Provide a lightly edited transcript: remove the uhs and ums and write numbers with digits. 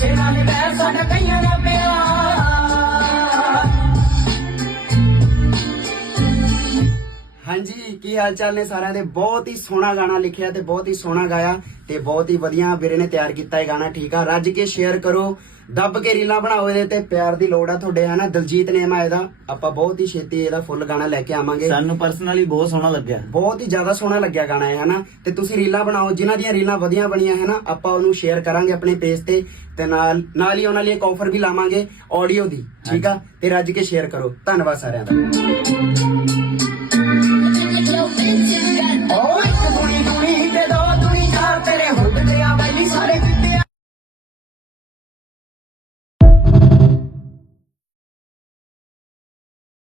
ਸ਼ੇਰਾਂ ਨੇ ਵੈਰ ਸਾਡਾ ਕਈਆਂ ਦਾ ਪਿਆ। ਹਾਂਜੀ ਕੀ ਹਾਲ ਚਾਲ ਨੇ ਸਾਰਿਆਂ ਦੇ। ਬਹੁਤ ਹੀ ਸੋਹਣਾ ਗਾਣਾ ਲਿਖਿਆ ਤੇ ਬਹੁਤ ਹੀ ਸੋਹਣਾ ਗਾਇਆ ਤੇ ਬਹੁਤ ਹੀ ਵਧੀਆ ਵੀਰੇ ਨੇ ਤਿਆਰ ਕੀਤਾ ਇਹ ਗਾਣਾ। ਠੀਕ ਆ, ਰੱਜ ਕੇ ਸ਼ੇਅਰ ਕਰੋ, ਦੱਬ ਕੇ ਰੀਲਾਂ ਬਣਾਓ ਇਹਦੇ ਤੇ। ਪਿਆਰ ਦੀ ਲੋੜ ਆ ਤੁਹਾਡੇ, ਹਨਾ। ਦਲਜੀਤ ਨੇਮ ਆ ਇਹਦਾ। ਆਪਾਂ ਬਹੁਤ ਹੀ ਛੇਤੀ ਇਹਦਾ ਫੁੱਲ ਗਾਣਾ ਲੈ ਕੇ ਆਵਾਂਗੇ। ਸਾਨੂੰ ਪਰਸਨਲੀ ਬਹੁਤ ਸੋਹਣਾ ਲੱਗਿਆ, ਬਹੁਤ ਹੀ ਜ਼ਿਆਦਾ ਸੋਹਣਾ ਲੱਗਿਆ ਗਾਣਾ ਇਹ, ਹਨਾ। ਤੇ ਤੁਸੀਂ ਰੀਲਾਂ ਬਣਾਓ, ਜਿਨ੍ਹਾਂ ਦੀਆਂ ਰੀਲਾਂ ਵਧੀਆ ਬਣੀਆਂ ਹੈ ਨਾ, ਆਪਾਂ ਉਹਨੂੰ ਸ਼ੇਅਰ ਕਰਾਂਗੇ ਆਪਣੇ ਪੇਜ ਤੇ ਨਾਲ ਹੀ ਉਹਨਾਂ ਲਈ ਇੱਕ ਆਫਰ ਵੀ ਲਾਵਾਂਗੇ ਆਡੀਓ ਦੀ। ਠੀਕ ਆ, ਤੇ ਰੱਜ ਕੇ ਸ਼ੇਅਰ ਕਰੋ। ਧੰਨਵਾਦ ਸਾਰਿਆਂ ਦਾ।